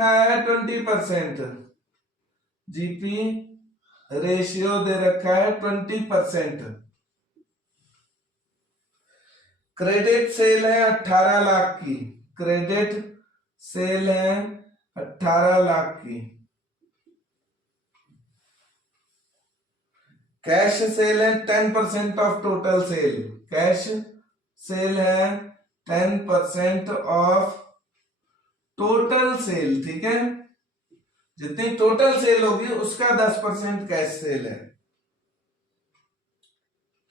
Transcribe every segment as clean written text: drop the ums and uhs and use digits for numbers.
रखा है 20%, GP ratio दे रखा है 20%। क्रेडिट सेल है 18 लाख की, क्रेडिट सेल है 18 लाख की। कैश सेल है 10% of total sale, cash cell है 10% ऑफ टोटल सेल, ठीक है। जितनी टोटल सेल होगी उसका 10% कैश सेल है।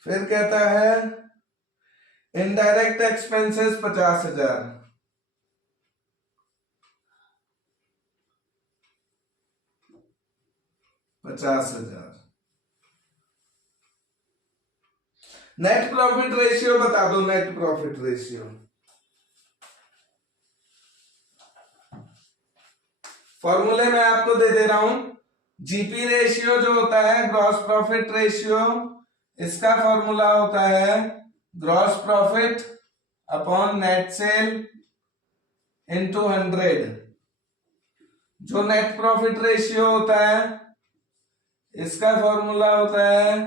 फिर कहता है indirect expenses 50,000, net profit ratio बता दो, नेट प्रॉफिट रेशियो। फॉर्मूले में आपको दे दे रहा हूं, जीपी रेशियो जो होता है ग्रॉस प्रॉफिट रेशियो, इसका फॉर्मूला होता है gross profit upon net cell into 100। जो नेट प्रॉफिट रेशियो होता है इसका फॉर्मूला होता है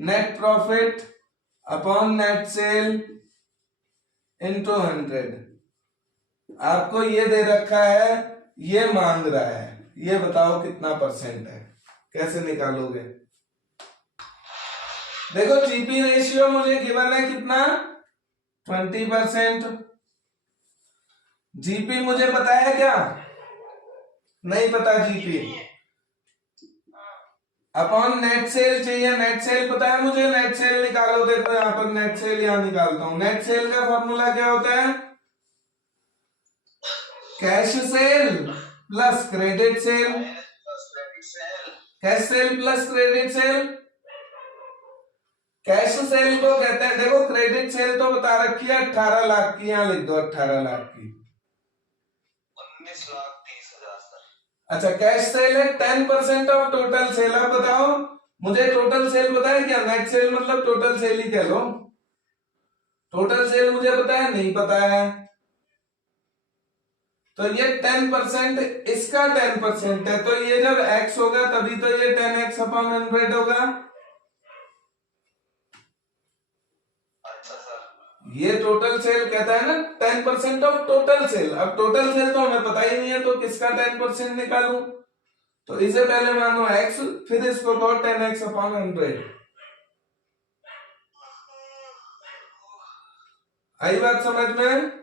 net profit upon net cell into 100। आपको ये दे रखा है, ये मांग रहा है, ये बताओ कितना परसेंट है, कैसे निकालोगे। देखो जीपी रेशियो मुझे गिवन है कितना, 20%। जीपी मुझे पता है क्या, नहीं पता जीपी। अपॉन नेट सेल चाहिए, नेट सेल पता है मुझे, नेट सेल निकालो। देखो यहां पर नेट सेल यहां निकालता हूं। नेट सेल का फॉर्मूला क्या होता है, cash cell plus credit sale, cash cell plus credit sale. Cash cell को कहते हैं, देखो क्रेडिट सेल तो बता रखी है 18 लाख की, यहां लिख दो 18 लाख की, 19,30,000। अच्छा कैश सेल है 10% ऑफ टोटल सेल। अब बताओ मुझे टोटल सेल पता है क्या, नेट सेल मतलब टोटल सेल ही कह लो। टोटल सेल मुझे पता है, नहीं पता है, तो ये 10%, इसका 10% है, तो ये जब x होगा तभी तो ये 10x अपॉन 100 होगा। अच्छा सर, ये टोटल सेल कहता है ना 10% ऑफ टोटल सेल। अब टोटल सेल तो हमें पता ही नहीं है, तो किसका 10% निकालूं, तो इसे पहले मानो x, फिर इसको कहो 10x अपॉन 100। आई बात समझ में?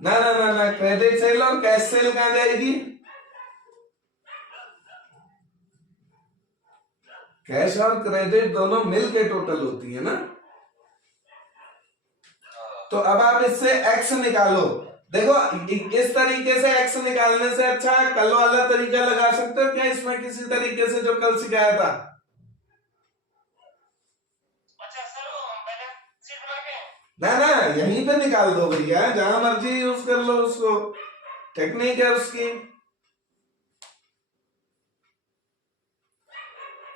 ना ना ना ना, क्रेडिट सेल और कैश सेल कहां जाएगी, कैश और क्रेडिट दोनों मिलके टोटल होती है ना। तो अब आप इससे x निकालो। देखो इस तरीके से x निकालने से अच्छा कल वाला तरीका लगा सकते हो क्या, इसमें किसी तरीके से जो कल सिखाया था। ना ना यहीं पे निकाल दो भैया, जहां मर्जी यूज कर लो उसको, टेक्निक है उसकी,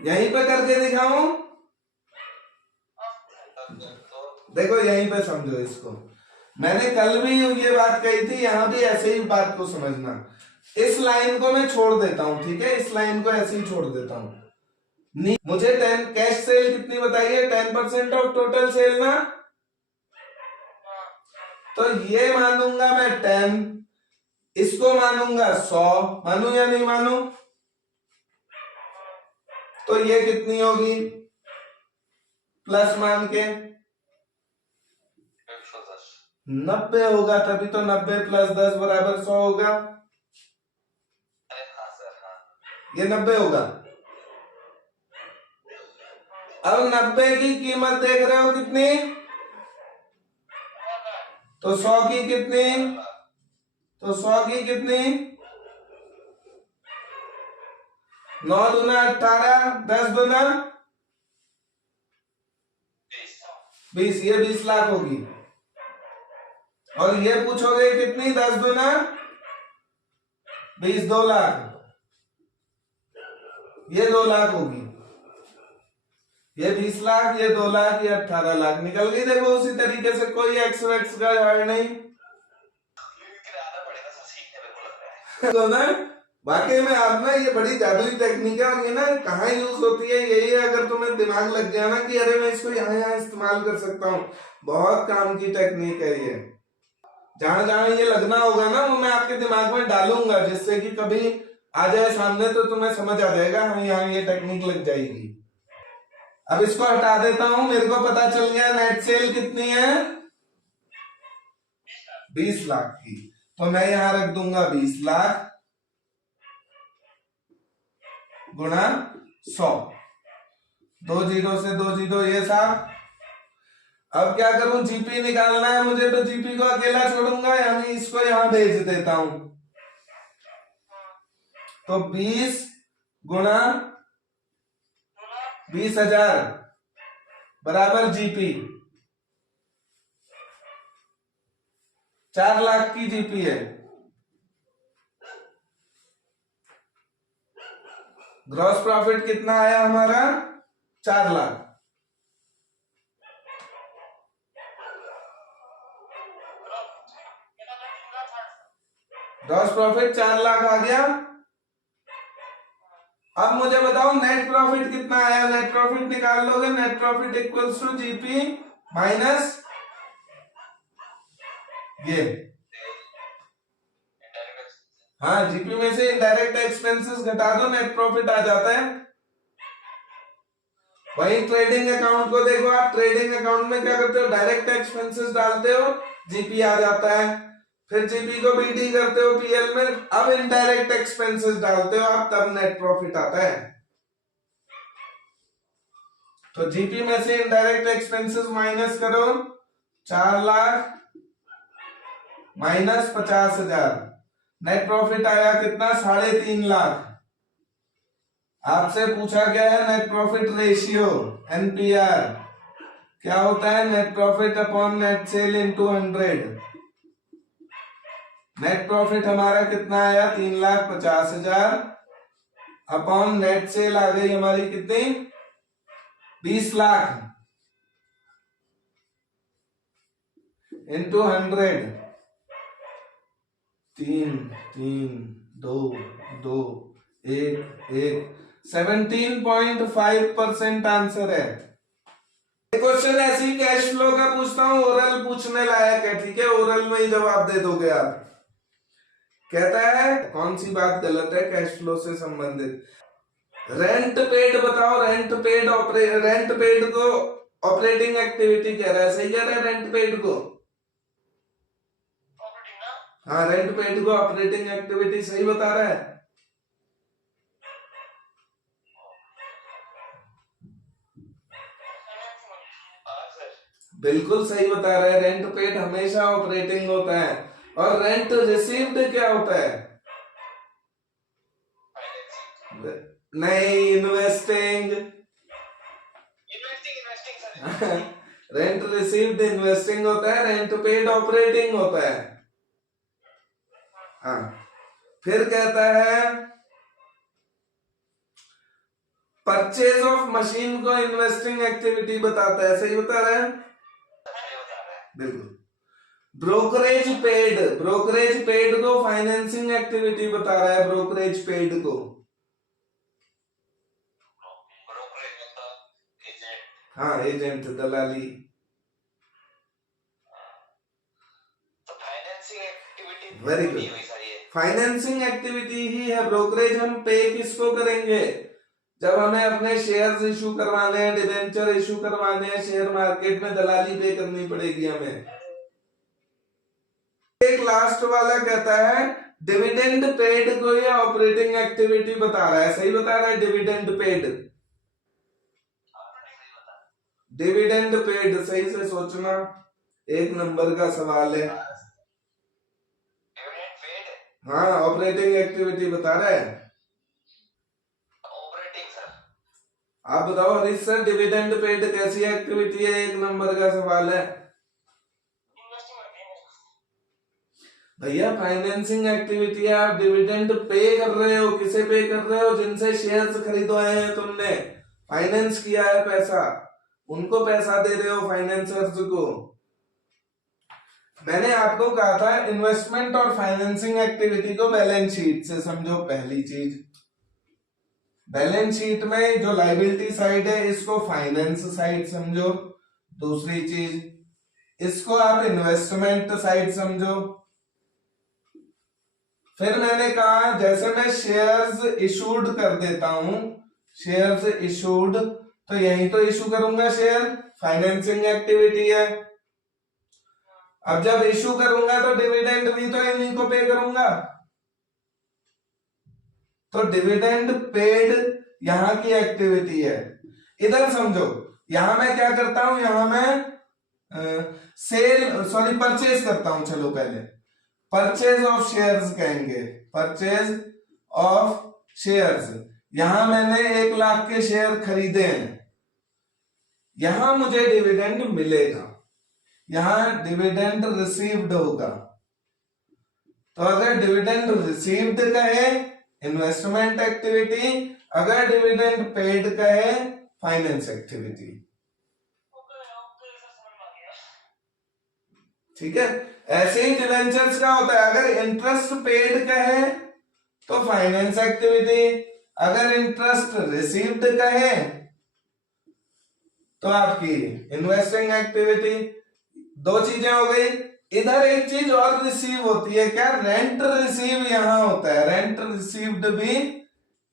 यहीं पे करके दिखाऊं। देखो यहीं पे समझो इसको, मैंने कल भी ये बात कही थी, यहां भी ऐसे ही बात को समझना। इस लाइन को मैं छोड़ देता हूं, ठीक है, इस लाइन को ऐसे ही छोड़ देता हूं। मुझे 10 कैश सेल कितनी बताइए, 10% ऑफ टोटल सेल ना, तो ये मानूंगा मैं 10, इसको मानूंगा 100, मानू या नहीं मानू, तो ये कितनी होगी प्लस मान के 90 होगा, तभी तो 90 प्लस 10 बराबर 100 होगा। हाँ सर, हाँ। ये 90 होगा। अब 90 की कीमत देख रहे हो कितनी, तो 100 की कितनी, तो 100 की कितनी, 9 दूना 18, 10 दूना 20, ये 20 लाख होगी। और ये पूछोगे कितनी, 10 दूना 20, 2 लाख, ये 2 लाख होगी। ये 20 लाख, ये 2 लाख, ये 18 लाख निकल गई। देखो उसी तरीके से कोई एक्स वैक्स का है नहीं आना पड़ेगा सर सीखने, मेरे को लग रहा है। तो ना वाकई में आप ना, ये बड़ी जादुई टेक्निक है और ये ना कहाँ यूज होती है, यही है अगर तुम्हें दिमाग लग गया ना कि अरे मैं इसको यहाँ यहाँ इस्तेमाल कर सकता हूँ, बहुत काम की टेक्निक है ये। जहां जहां ये लगना होगा ना वो मैं आपके दिमाग में डालूंगा, जिससे कि कभी आ जाए सामने तो तुम्हें समझ आ जाएगा, हाँ यहाँ ये टेक्निक लग जाएगी। अब इसको हटा देता हूं, मेरे को पता चल गया नेट सेल कितनी है, 20 लाख की। तो मैं यहां रख दूंगा 20 लाख गुणा 100, 2 जीरो से 2 जीरो ये साहब। अब क्या करूं, जीपी निकालना है मुझे, तो जीपी को अकेला छोड़ूंगा, यानी इसको यहां भेज देता हूं। तो 20 गुणा 20,000 बराबर जीपी, 4 लाख की जीपी है। ग्रॉस प्रॉफिट कितना आया हमारा, 4 लाख। ग्रॉस प्रॉफिट 4 लाख आ गया। अब मुझे बताओ नेट प्रॉफिट कितना आया, नेट प्रॉफिट निकाल लोगे, net profit equals to GP minus ये, हाँ जीपी में से इनडायरेक्ट एक्सपेंसेस घटा दो, नेट प्रॉफिट आ जाता है। वही ट्रेडिंग अकाउंट को देखो आप, ट्रेडिंग अकाउंट में क्या करते हो, डायरेक्ट एक्सपेंसेस डालते हो, जीपी आ जाता है, फिर जीपी को बीटी करते हो पीएल में, अब इनडायरेक्ट एक्सपेंसेस डालते हो आप, तब नेट प्रॉफिट आता है। तो जीपी में से इनडायरेक्ट एक्सपेंसेस माइनस करो, 4 लाख माइनस 50,000, नेट प्रॉफिट आया कितना, 3.5 लाख। आपसे पूछा गया है नेट प्रॉफिट रेशियो, एनपीआर क्या होता है, net profit upon net cell into 100। Net profit हमारा कितना आया, 3,50,000 अपॉन नेट सेल आ गई हमारी कितनी, 20 लाख इंटू 100, 3 3 2 2 1 1, 17.5% आंसर है। क्वेश्चन ऐसी कैश फ्लो का पूछता हूं, ओरल पूछने लायक है, ठीक है, ओरल में ही जवाब दे दोगे आप। कहता है कौन सी बात गलत है कैश फ्लो से संबंधित, रेंट पेड बताओ, रेंट पेड को ऑपरेटिंग एक्टिविटी कह रहा है, सही कह रहा है रेंट पेड को, हाँ रेंट पेड को ऑपरेटिंग एक्टिविटी सही बता रहा है। बिल्कुल सही बता रहा है, रेंट पेड हमेशा ऑपरेटिंग होता है। और रेंट रिसीव्ड क्या होता है, नहीं इन्वेस्टिंग रेंट रिसीव्ड इन्वेस्टिंग होता है, रेंट पेड ऑपरेटिंग होता है। हाँ फिर कहता है परचेज ऑफ मशीन को इन्वेस्टिंग एक्टिविटी बताता है, सही बता रहा है, बिल्कुल। ब्रोकरेज पेड को फाइनेंसिंग एक्टिविटी बता रहा है, ब्रोकरेज पेड को, हाँ एजेंट दलाली। वेरी गुड, फाइनेंसिंग एक्टिविटी ही है ब्रोकरेज। हम पे किसको करेंगे, जब हमें अपने शेयर्स इशू करवाने हैं, डिबेंचर इशू करवाने हैं, शेयर मार्केट में दलाली पे करनी पड़ेगी हमें। एक लास्ट वाला कहता है डिविडेंड पेड को ये ऑपरेटिंग एक्टिविटी बता रहा है, सही बता रहा है, डिविडेंड पेड, डिविडेंड पेड, सही से सोचना, 1 नंबर का सवाल है। हाँ ऑपरेटिंग एक्टिविटी बता रहा है, आप बताओ हरीश सर, डिविडेंड पेड कैसी एक्टिविटी है, 1 नंबर का सवाल है भैया। फाइनेंसिंग एक्टिविटी है, आप डिविडेंड पे कर रहे हो, किसे पे कर रहे हो, जिनसे शेयर्स खरीदवाए हैं तुमने, फाइनेंस किया है पैसा, उनको पैसा दे रहे हो फाइनेंसर्स को। मैंने आपको कहा था इन्वेस्टमेंट और फाइनेंसिंग एक्टिविटी को बैलेंस शीट से समझो। पहली चीज, बैलेंस शीट में जो लायबिलिटी साइड है इसको फाइनेंस साइड समझो। दूसरी चीज, इसको आप इन्वेस्टमेंट साइड समझो। फिर मैंने कहा जैसे मैं शेयर्स इशूड कर देता हूं, शेयर्स इशूड, तो यही तो इशू करूंगा शेयर, फाइनेंसिंग एक्टिविटी है। अब जब इशू करूंगा तो डिविडेंड भी तो इन्हीं को पे करूंगा, तो डिविडेंड पेड यहां की एक्टिविटी है। इधर समझो, यहां मैं क्या करता हूं, यहां मैं परचेज करता हूं। चलो पहले परचेज ऑफ शेयर्स कहेंगे, परचेज ऑफ शेयर्स। यहां मैंने 1 लाख के शेयर खरीदे हैं, यहां मुझे डिविडेंड मिलेगा, यहां डिविडेंड रिसीव्ड होगा। तो अगर डिविडेंड रिसीव्ड कहे इन्वेस्टमेंट एक्टिविटी, अगर डिविडेंड पेड कहे फाइनेंस एक्टिविटी। ठीक है, ऐसे ही डिवेंचर्स का होता है, अगर इंटरेस्ट पेड कहे तो फाइनेंस एक्टिविटी, अगर इंटरेस्ट रिसीव्ड कहे तो आपकी इन्वेस्टिंग एक्टिविटी। 2 चीजें हो गई। इधर एक चीज और रिसीव होती है, क्या, रेंट रिसीव यहां होता है। रेंट रिसीव्ड भी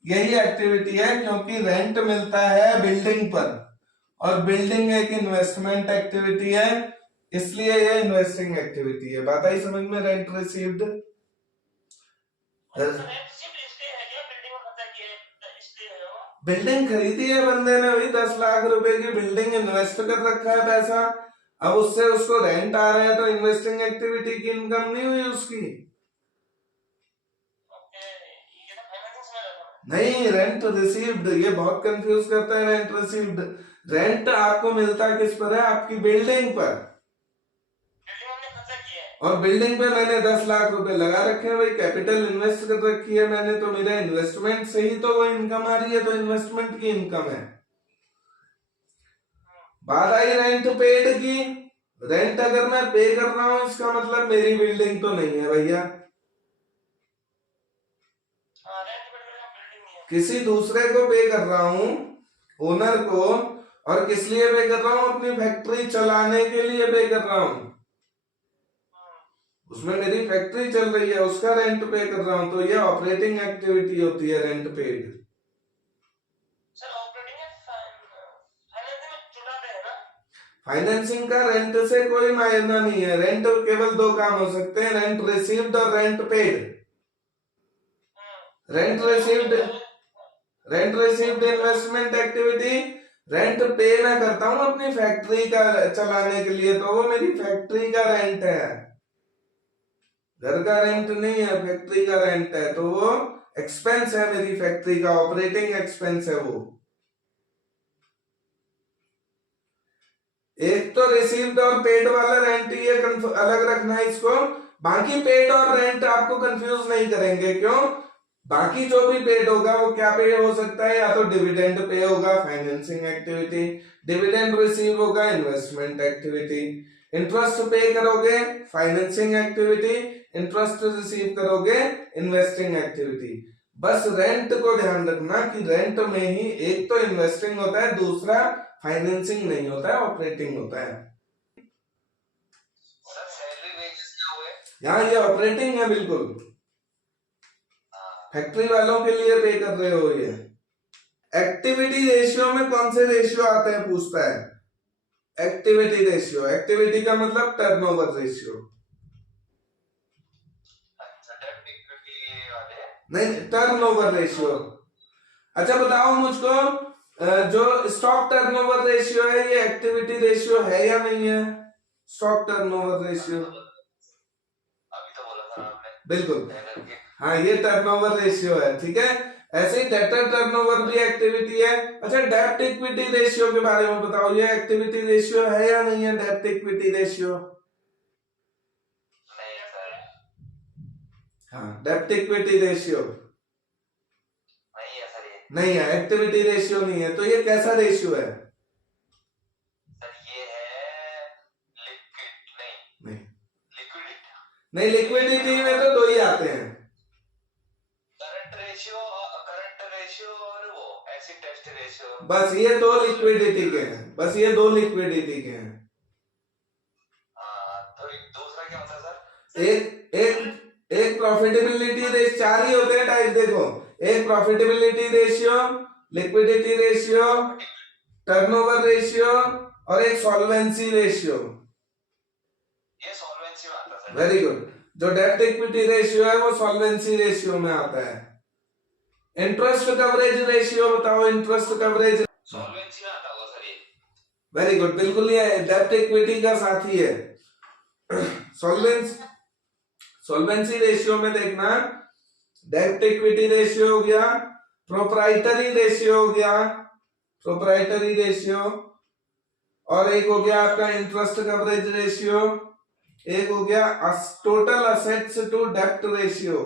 यही एक्टिविटी है, क्योंकि रेंट मिलता है बिल्डिंग पर, और बिल्डिंग एक इन्वेस्टमेंट एक्टिविटी है, इसलिए ये इन्वेस्टिंग एक्टिविटी है। बात आई समझ में, रेंट रिसीव्ड। बिल्डिंग खरीदी है बंदे ने, वही 10 लाख रुपए की बिल्डिंग इन्वेस्ट कर रखा है पैसा, अब उससे उसको रेंट आ रहा है, तो इन्वेस्टिंग एक्टिविटी की इनकम नहीं हुई उसकी। नहीं, रेंट रिसीव्ड, ये बहुत कंफ्यूज करता है रेंट रिसीव्ड। रेंट आपको मिलता किस पर है, आपकी बिल्डिंग पर, और बिल्डिंग पे मैंने 10 लाख रुपए लगा रखे हैं, भाई कैपिटल इन्वेस्ट कर रखी है मैंने, तो मेरे इन्वेस्टमेंट से ही तो वो इनकम आ रही है, तो इन्वेस्टमेंट की इनकम है। बात आई रेंट पेड की। रेंट अगर मैं पे कर रहा हूं, इसका मतलब मेरी बिल्डिंग तो नहीं है भैया, किसी दूसरे को पे कर रहा हूं, ओनर को, और किस लिए पे कर रहा हूं, अपनी फैक्ट्री चलाने के लिए पे कर रहा हूं, उसमें मेरी फैक्ट्री चल रही है, उसका रेंट पे कर रहा हूं, तो ये ऑपरेटिंग एक्टिविटी होती है रेंट पेड। फाइनेंसिंग का रेंट से कोई मायना नहीं है, रेंट केवल 2 काम हो सकते हैं, रेंट रिसीव्ड और rent paid. Rent received investment activity, rent पे मैं करता हूं अपनी फैक्ट्री का चलाने के लिए, तो वो मेरी फैक्ट्री का रेंट है, घर का रेंट नहीं है, फैक्ट्री का रेंट है, तो वो एक्सपेंस है मेरी फैक्ट्री का, ऑपरेटिंग एक्सपेंस है वो। एक तो रिसीव्ड और पेड वाला रेंट, ये अलग रखना है इसको, बाकी पेड और रेंट आपको कंफ्यूज नहीं करेंगे। क्यों, बाकी जो भी पेड होगा वो क्या पे हो सकता है, या तो डिविडेंड पे होगा, फाइनेंसिंग एक्टिविटी, डिविडेंड रिसीव होगा, इन्वेस्टमेंट एक्टिविटी, इंटरेस्ट पे करोगे, फाइनेंसिंग एक्टिविटी, इंटरेस्ट रिसीव करोगे, इन्वेस्टिंग एक्टिविटी। बस रेंट को ध्यान रखना कि रेंट में ही एक तो इन्वेस्टिंग होता है, दूसरा फाइनेंसिंग नहीं होता है, ऑपरेटिंग होता है। यहाँ ये ऑपरेटिंग है बिल्कुल, फैक्ट्री वालों के लिए पे कर रहे हो ये। एक्टिविटी रेशियो में कौन से रेशियो आते हैं पूछता है, एक्टिविटी रेशियो, एक्टिविटी का मतलब टर्नओवर रेशियो, नहीं टर्नओवर रेशियो। अच्छा बताओ मुझको, जो स्टॉक टर्नओवर रेशियो है ये एक्टिविटी रेशियो है या नहीं है, स्टॉक टर्नओवर रेशियो, अभी तो बोला था आपने, बिल्कुल, हाँ ये टर्नओवर रेशियो है, ठीक है। ऐसे ही डेटर टर्नओवर भी एक्टिविटी है। अच्छा डेब्ट इक्विटी रेशियो के बारे में बताओ, ये एक्टिविटी रेशियो है या नहीं है, डेब्ट इक्विटी रेशियो, हाँ डेब्ट इक्विटी रेशियो नहीं है सर, ये नहीं है, एक्टिविटी रेशियो नहीं है, तो ये कैसा रेशियो है? सर ये है लिक्विड नहीं नहीं लिक्विडिटी नहीं, लिक्विडिटी में तो दो ही आते हैं। करंट रेशियो और वो एसिड टेस्ट रेशियो। बस ये दो लिक्विडिटी के हैं, बस ये दो लिक्विडिटी के हैं। तो दूसरा क्या होता है सर? एक एक एक प्रॉफिटेबिलिटी रेशियो, चार ही होते हैं टाइप, देखो, एक profitability ratio, liquidity ratio, turnover ratio और एक सॉल्वेंसी रेशियो। ये सॉल्वेंसी में आता है सर। Very good. जो डेब्ट इक्विटी रेशियो है वो सॉल्वेंसी रेशियो में आता है। इंटरेस्ट कवरेज रेशियो बताओ, इंटरेस्ट कवरेज सॉल्वेंसी में आता होगा सर ये। वेरी गुड, बिल्कुल ये डेब्ट इक्विटी का साथी है। सॉल्वेंसी रेशियो में देखना, डेब्ट इक्विटी रेशियो हो गया, प्रोप्राइटरी रेशियो हो गया, प्रोप्राइटरी रेशियो, और एक हो गया आपका इंटरेस्ट कवरेज रेशियो, एक हो गया टोटल असेट्स टू डेब्ट रेशियो।